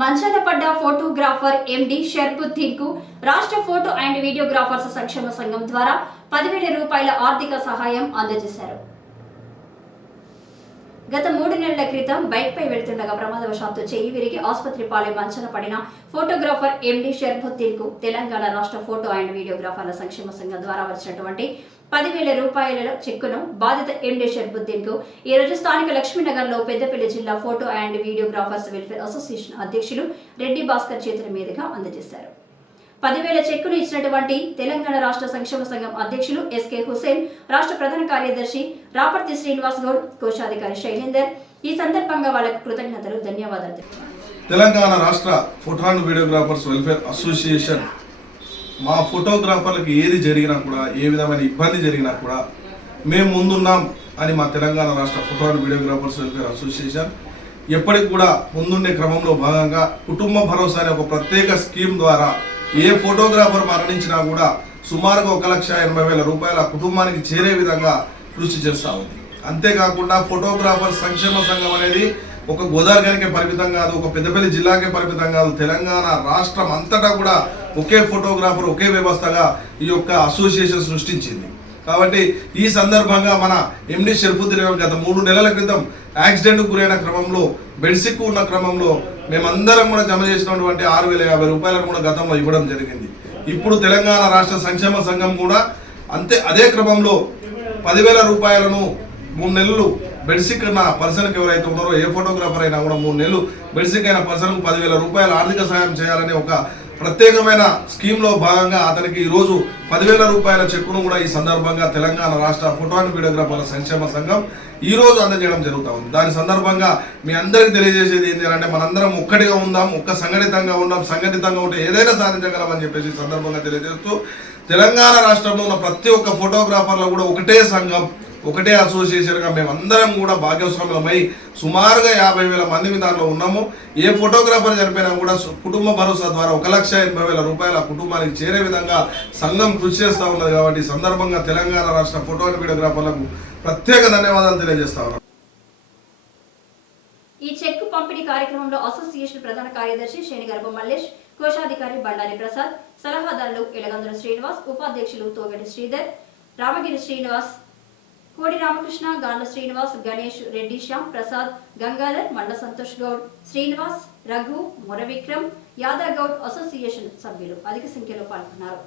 మంచాన పడ్డ ఫోటోగ్రాఫర్ ఎండి షర్బుద్దీన్ కు రాష్ట్ర ఫోటో అండ్ వీడియోగ్రాఫర్స్ సంక్షేమ సంఘం ద్వారా 10,000 రూపాయల ఆర్థిక సహాయం అందజేశారు. గత 3 నెలల క్రితం బైక్ పై వెళ్తుండగా ప్రమాదవశాత్తు చెయ్యి విరిగి ఆసుపత్రి పాలై మంచాన పడిన ఫోటోగ్రాఫర్ ఎండి షర్బుద్దీన్ కు తెలంగాణ రాష్ట్ర ఫోటో అండ్ వీడియోగ్రాఫర్ల సంక్షేమ సంఘం ద్వారా వచ్చినటువంటి 10,000 రూపాయల చెక్కును బాధిత ఎండి షర్బుద్దీన్ కు ఈ రోజు స్థానిక లక్ష్మీనగర్ లో పెద్దపల్లి జిల్లా photo and videographers welfare association అధ్యక్షులు రెడ్డి భాస్కర్ చేతుల మీదుగా అందజేశారు. 10,000 చెక్కును ఇచ్చినటువంటి తెలంగాణ రాష్ట్ర సంక్షేమ సంఘం అధ్యక్షులు ఎస్కే హుసేన్, రాష్ట్ర ప్రధాన కార్యదర్శి రాపర్తి శ్రీనివాస్ గౌడ్, కోశాధికారి శైలేందర్ ఈ సందర్భంగా వాళ్ళకు కృతజ్ఞతలు, ధన్యవాదాలు. తెలంగాణ రాష్ట్ర photo and videographers welfare association మా ఫోటోగ్రాఫర్లకు ఏది జరిగినా కూడా, ఏ విధమైన ఇబ్బంది జరిగినా కూడా మేము ముందున్నాం అని మా తెలంగాణ రాష్ట్ర photo and videographers welfare association ఎప్పటికి కూడా ముందుండే క్రమంలో భాగంగా కుటుంబ భరోసా అనే ఒక ప్రత్యేక స్కీమ్ ద్వారా ఏ ఫోటోగ్రాఫర్ మరణించినా కూడా సుమారుగా 1,80,000 రూపాయల కుటుంబానికి చేరే విధంగా కృషి చేస్తూ ఉంది. అంతేకాకుండా ఫోటోగ్రాఫర్ సంక్షేమ సంఘం అనేది ఒక గోదావరికే పరిమితం కాదు, ఒక పెద్దపల్లి జిల్లాకే పరిమితం కాదు, తెలంగాణ రాష్ట్రం అంతటా కూడా ఒకే ఫోటోగ్రాఫర్ ఒకే వ్యవస్థగా ఈ యొక్క అసోసియేషన్ సృష్టించింది. కాబట్టి ఈ సందర్భంగా మన ఎండి షర్బుద్దీన్ గత 3 నెలల క్రితం యాక్సిడెంట్కు గురైన క్రమంలో బెడ్సిక్ ఉన్న క్రమంలో మేమందరం కూడా జమ చేసినటువంటి 6,050 రూపాయలను కూడా గతంలో ఇవ్వడం జరిగింది. ఇప్పుడు తెలంగాణ రాష్ట్ర సంక్షేమ సంఘం కూడా అదే క్రమంలో 10,000 రూపాయలను 3 నెలలు బెడ్సిక్ అయిన పర్సన్కి ఎవరైతే ఉన్నారో, ఏ ఫోటోగ్రాఫర్ అయినా కూడా 3 నెలలు బెడ్సిక్ అయిన పర్సన్కు 10,000 రూపాయల ఆర్థిక సహాయం చేయాలనే ఒక ప్రత్యేకమైన స్కీమ్లో భాగంగా అతనికి ఈరోజు 10,000 రూపాయల చెక్కును కూడా ఈ సందర్భంగా తెలంగాణ రాష్ట్ర ఫోటో అండ్ వీడియోగ్రాఫర్ల సంక్షేమ సంఘం ఈరోజు అందజేయడం జరుగుతూ ఉంది. దాని సందర్భంగా మీ అందరికీ తెలియజేసేది ఏంటి అంటే, మనందరం ఒక్కటిగా ఉందాం, సంఘటితంగా ఉందాం, సంఘటితంగా ఉంటే ఏదైనా సాధించగలమని చెప్పేసి ఈ సందర్భంగా తెలియజేస్తూ తెలంగాణ రాష్ట్రంలో ఉన్న ప్రతి ఒక్క ఫోటోగ్రాఫర్లో కూడా ఒకటే సంఘం, ఒకటే అసోసియేషన్గా మేమందరం కూడా భాగస్వామ్యమై సుమారుగా 50,000 మంది దాంట్లో ఉన్నాము. ఏ ఫోటోగ్రాఫర్ చనిపోయినా కూడా కుటుంబ భరోసా ద్వారా 1,80,000 రూపాయల కుటుంబానికి చేరే విధంగా సంఘం కృషి చేస్తూ ఉన్నది. కాబట్టి ఈ సందర్భంగా తెలంగాణ రాష్ట్ర ఫోటో అండ్ వీడియోగ్రాఫర్లకు ప్రత్యేక ధన్యవాదాలు తెలియజేస్తా ఉన్నాం. ఈ చెక్కు పంపిణీ కార్యక్రమంలో అసోసియేషన్ ప్రధాన కార్యదర్శి శేనిగర్భ మల్లేష్, కోశాధికారి బండారి ప్రసాద్, సలహాదారులు ఎలగందుల శ్రీనివాస్, ఉపాధ్యక్షులు తోగటి శ్రీధర్, రామగిరి శ్రీనివాస్, కోడి రామకృష్ణ, గాండ్ల శ్రీనివాస్, గణేష్, రెడ్డి శ్యామ్, ప్రసాద్, గంగాధర్, మండ సంతోష్ గౌడ్, శ్రీనివాస్, రఘు, మొర విక్రమ్, యాదవ్ గౌడ్ అసోసియేషన్ సభ్యులు అధిక సంఖ్యలో పాల్గొన్నారు.